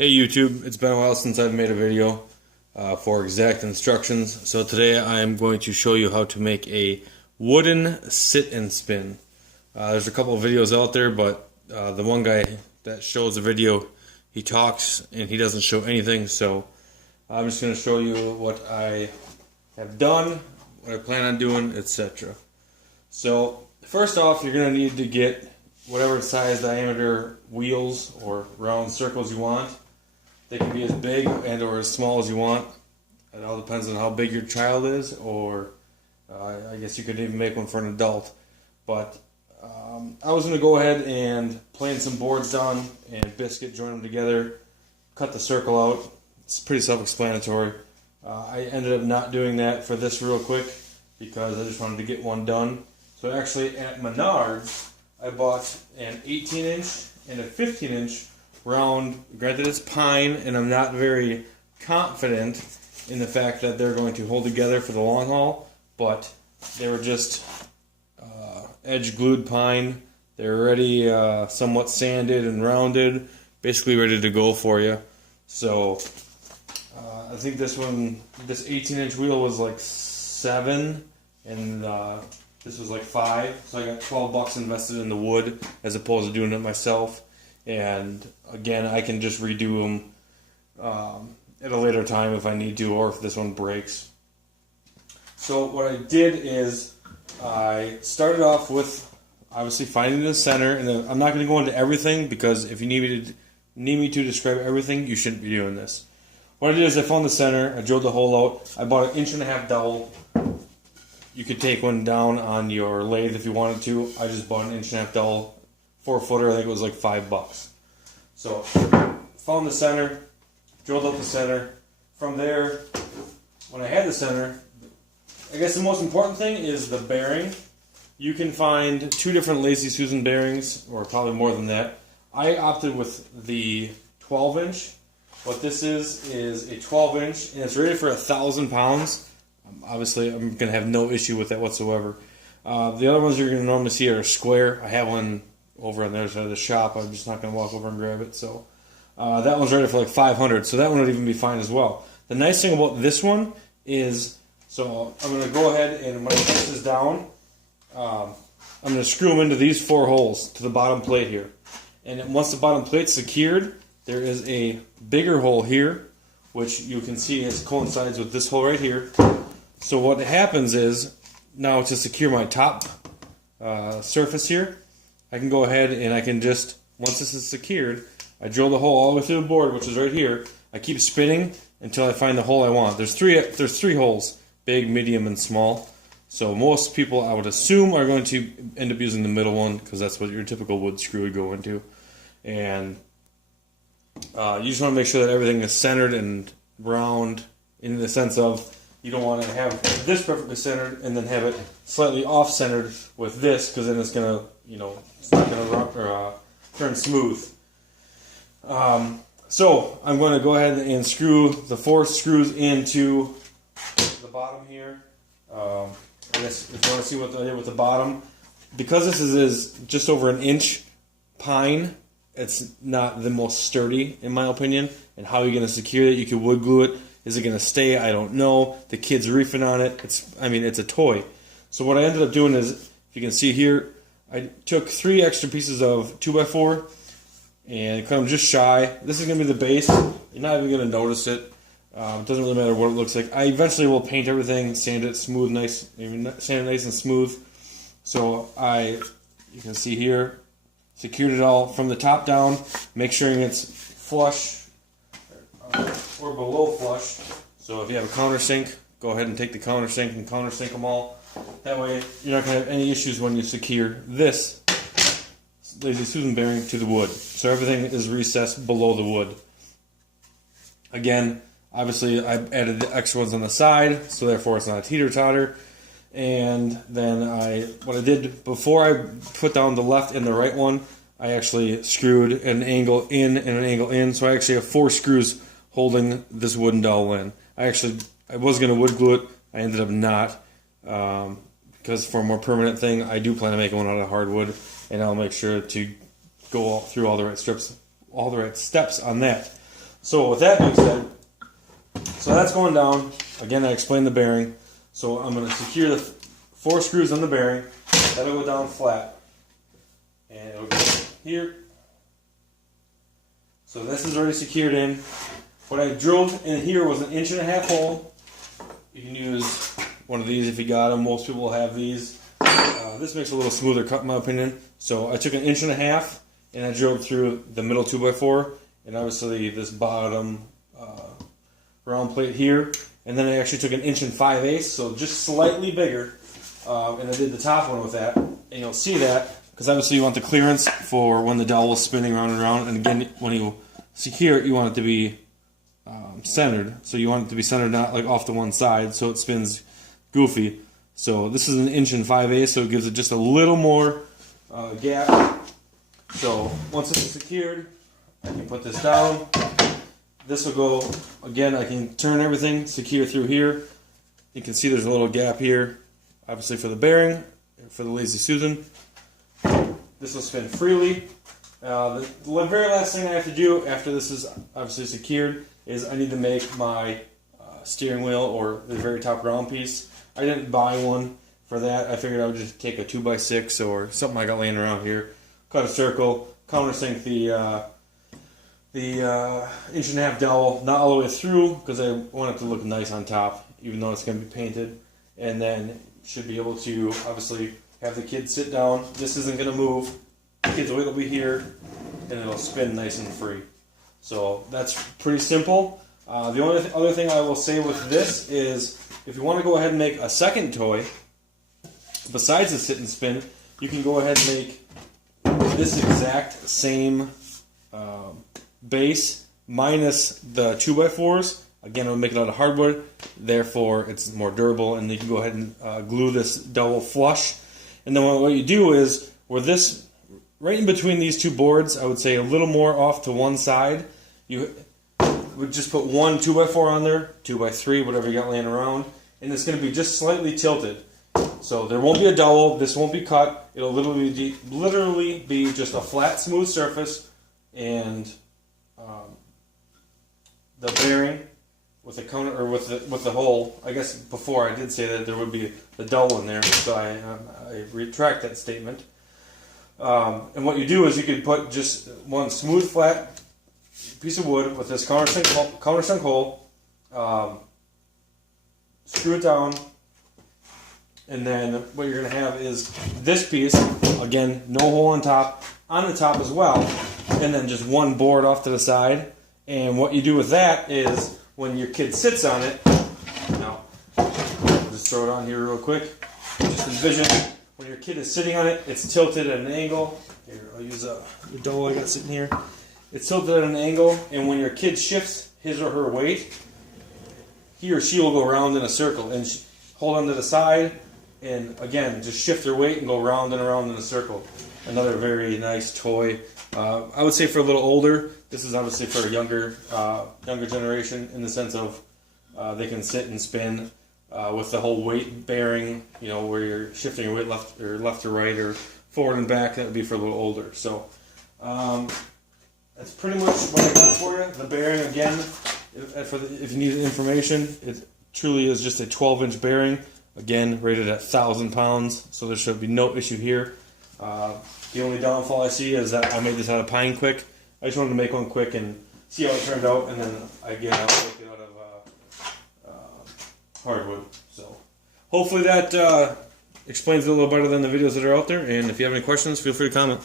Hey YouTube, it's been a while since I've made a video for exact instructions. So today I am going to show you how to make a wooden sit and spin. There's a couple of videos out there, but the one guy that shows the video, he talks and he doesn't show anything. So I'm just going to show you what I have done, what I plan on doing, etc. So first off, you're going to need to get whatever size diameter wheels or round circles you want. They can be as big and or as small as you want. It all depends on how big your child is, or I guess you could even make one for an adult. But I was going to go ahead and plane some boards down and biscuit, join them together, cut the circle out. It's pretty self-explanatory. I ended up not doing that for this real quick because I just wanted to get one done. So actually at Menards, I bought an 18-inch and a 15-inch round. Granted, it's pine, and I'm not very confident in the fact that they're going to hold together for the long haul, but they were just edge glued pine. They're already somewhat sanded and rounded, basically ready to go for you. So I think this 18-inch wheel was like $7, and this was like $5, so I got $12 invested in the wood as opposed to doing it myself. And again, I can just redo them at a later time if I need to, or if this one breaks. So what I did is I started off with obviously finding the center, and I'm not going to go into everything because if you need me to describe everything, you shouldn't be doing this. What I did is I found the center, I drilled the hole out, I bought an 1.5 inch dowel. You could take one down on your lathe if you wanted to. I just bought an 1.5 inch dowel. 4-footer, I think it was like $5. So, found the center, drilled out the center. From there, when I had the center, I guess the most important thing is the bearing. You can find 2 different Lazy Susan bearings, or probably more than that. I opted with the 12-inch. What this is a 12-inch, and it's rated for 1,000 pounds. Obviously, I'm going to have no issue with that whatsoever. The other ones you're going to normally see are square. I have one over on the other side of the shop. I'm just not going to walk over and grab it. So that one's rated for like 500, so that one would even be fine as well. The nice thing about this one is, so I'm going to go ahead and when I press this down, I'm going to screw them into these 4 holes to the bottom plate here. And once the bottom plate's secured, there is a bigger hole here, which you can see coincides with this hole right here. So what happens is, now to secure my top surface here, I can go ahead and I can just, once this is secured, I drill the hole all the way through the board, which is right here. I keep spinning until I find the hole I want. There's three holes, big, medium, and small. So most people, I would assume, are going to end up using the middle one because that's what your typical wood screw would go into. And you just want to make sure that everything is centered and round in the sense of you don't want to have this perfectly centered and then have it slightly off-centered with this, because then it's going to, it's not going to turn smooth. So I'm going to go ahead and screw the 4 screws into the bottom here. I guess if you want to see what I did with the bottom, because this is just over 1 inch pine, it's not the most sturdy in my opinion. And how are you going to secure it? You could wood glue it. Is it going to stay? I don't know. The kid's reefing on it. It's a toy. So what I ended up doing is, if you can see here, I took 3 extra pieces of 2x4 and cut them just shy. This is going to be the base. You're not even going to notice it. It doesn't really matter what it looks like. I eventually will paint everything, sand it smooth, sand it nice and smooth. So you can see here, secured it all from the top down, make sure it's flush or below flush. So if you have a countersink, go ahead and take the countersink and countersink them all. That way you're not going to have any issues when you secure this Lazy Susan bearing to the wood. So everything is recessed below the wood. Again, obviously I added the extra ones on the side, so therefore it's not a teeter-totter. And then what I did before I put down the left and the right one, I actually screwed an angle in and an angle in. So I actually have 4 screws holding this wooden dowel in. I was going to wood glue it. I ended up not, because for a more permanent thing, I do plan on making one out of hardwood, and I'll make sure to go through all the right steps on that. So with that being said, so that's going down. Again, I explained the bearing. So I'm going to secure the 4 screws on the bearing. That'll go down flat. And it'll go here. So this is already secured in. What I drilled in here was an 1.5-inch hole. You can use one of these if you got them. Most people will have these. This makes a little smoother cut in my opinion. So I took an 1.5 inches and I drilled through the middle 2x4 and obviously this bottom round plate here. And then I actually took an 1 5/8, so just slightly bigger. And I did the top one with that. And you'll see that because obviously you want the clearance for when the dowel is spinning around and around. And again, when you secure it, you want it to be centered. So you want it to be centered not like off to one side so it spins goofy. So this is an 1 5/8, so it gives it just a little more gap. So once it's secured, I can put this down. This will go, again, I can turn everything, secure through here. You can see there's a little gap here, obviously for the bearing, for the Lazy Susan. This will spin freely. The very last thing I have to do after this is obviously secured is I need to make my steering wheel or the very top round piece. I didn't buy one for that. I figured I would just take a 2x6 or something I got laying around here, cut a circle, countersink the 1.5 inch dowel, not all the way through because I want it to look nice on top, even though it's going to be painted. And then should be able to obviously have the kids sit down. This isn't going to move. The kids' weight will be here, and it'll spin nice and free. So that's pretty simple. The only other thing I will say with this is, if you want to go ahead and make a second toy besides the sit and spin, you can go ahead and make this exact same base minus the 2x4s. Again, it'll make it out of hardwood, therefore it's more durable, and you can go ahead and glue this double flush. And then what you do is, where this, right in between these two boards, I would say a little more off to one side, you would just put one 2x4 on there, 2x3, whatever you got laying around, and it's going to be just slightly tilted. So there won't be a dowel, this won't be cut, it'll literally be just a flat, smooth surface, and the bearing with the counter or with the hole. I guess before I did say that there would be the dowel in there, so I retract that statement. And what you do is you can put just one smooth, flat piece of wood with this countersunk hole, screw it down, and then what you're going to have is this piece, again, no hole on the top as well, and then just one board off to the side. And what you do with that is, when your kid sits on it, now, I'll just throw it on here real quick, just envision, when your kid is sitting on it, it's tilted at an angle. Here, I'll use the dowel I got sitting here. It's tilted at an angle, and when your kid shifts his or her weight, he or she will go around in a circle, and hold on to the side, and again, just shift their weight and go round and around in a circle. Another very nice toy. I would say for a little older. This is obviously for a younger generation, in the sense of they can sit and spin with the whole weight bearing. You know, where you're shifting your weight left to right or forward and back. That would be for a little older. So that's pretty much what I got for you. The bearing, again, if you need information, it truly is just a 12-inch bearing. Again, rated at 1,000 pounds, so there should be no issue here. The only downfall I see is that I made this out of pine quick. I just wanted to make one quick and see how it turned out, and then again I'll make it out of hardwood. So hopefully that explains it a little better than the videos that are out there. And if you have any questions, feel free to comment.